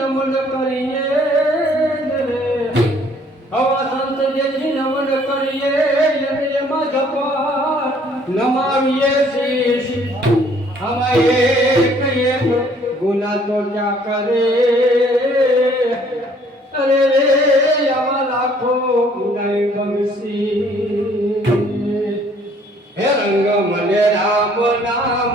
નમન કરીએ હવા સંત જેથી નમન કરીએ. એમ જપા નમાવીએ શીશ અમારે એક એક ગુના તો ક્યાં કરે? અરે આવા લાખો ગુનાઈ ગમશી હે રંગ મને રામ, નામ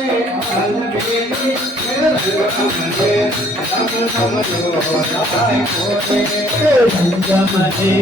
હે રંગ મને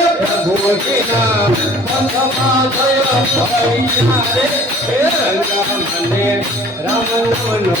નામ નો લાગ્યો રે રામ રામ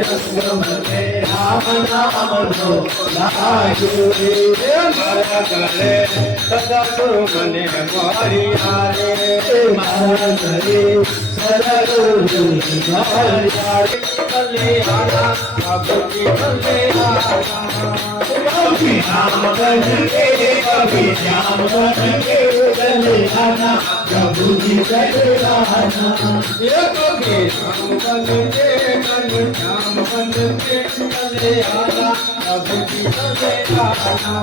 નો લાગ્યો રે રામ મનો રાય મારા ગળે સદા ગુરુ મને મારી આરે चले आना प्रभु जी चले आना ये गोगे राम बन के मन राम बन के चले आना प्रभु जी चले आना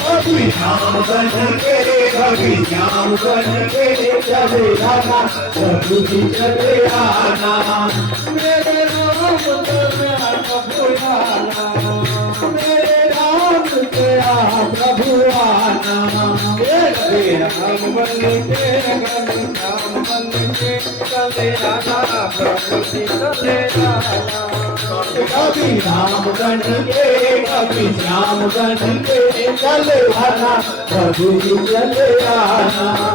प्रभु राम बन के प्रभु राम बन के चले आना प्रभु जी चले आना मेरे राम बन के प्रभु राम राम वंदे राम राम वंदे प्रभु चले राधा कभी राम गण के कभी राम गण के चले राधा प्रभु चले Radha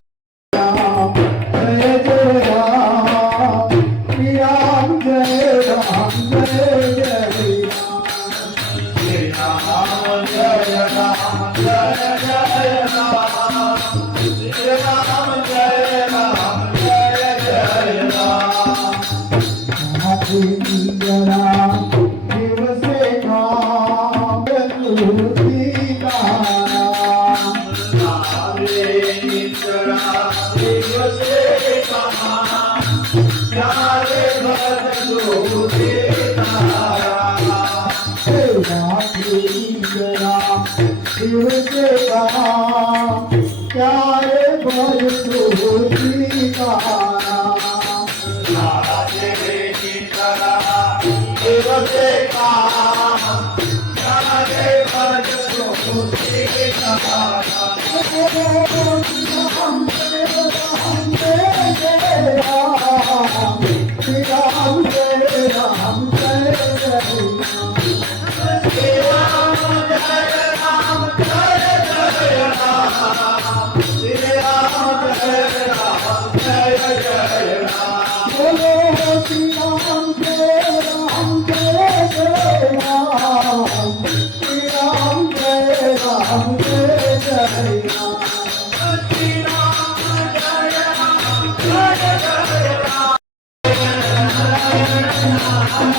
Ooh. Ram, Ram,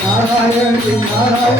Narayan Narayan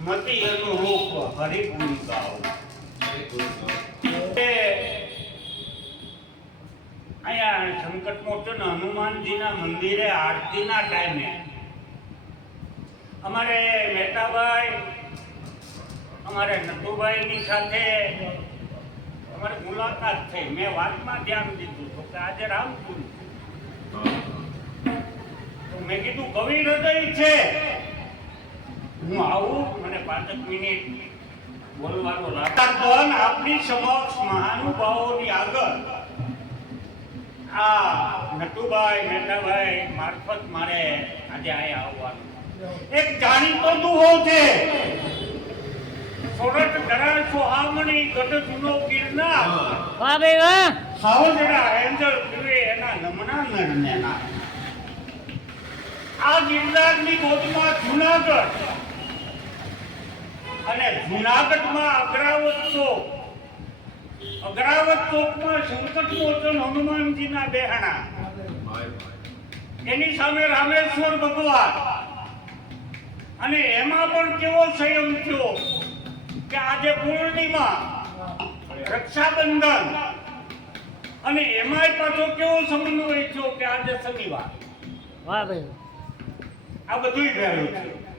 મતિ અનુરૂપ હરિગુણ સંકટ મોચન હનુમાનજીના મંદિરે આરતીના ટાઈમે અમારે મહેતાભાઈ અમારે નટુભાઈની સાથે અમારે મુલાકાત થઈ. મેં વાતમાં ધ્યાન દીધું તો કે આજે રામપુર. મેં કીધું, કવિ હૃદય છે. હું આવું મને પાંચક મિનિટ બોલવાનો પણ આપની સમક્ષ મહાનુભાવોની આગળ. આ નટુભાઈ મહેતાભાઈ મારફત મારે આજે અહીંયા આવવાનું. એક જાણીતો દુહો છે. સોરઠ ધરાળ સોહામણી ગઢ જૂનો ગિરનાર વાહ ભાઈ વાહ. સાવજડા એન્જલ પીવે એના નમના નરને ના આ ગિરનારની ગોદમાં જુનાગઢ. અને જુનાગઢમાં અગ્રાવત ચોક અગ્રાવત ચોકમાં સંકટ મોચન હનુમાનજીના બેહણા. એની સામે રામેશ્વર ભગવાન. અને એમાં પણ કેવો સંયમ થયો? કે આજે પૂર્ણિમા રક્ષાબંધન. અને એમાંય પાછો કેવો સમન્વય થયો કે આજે શનિવાર? વાહ ભાઈ. આ બધું ભેળું છે.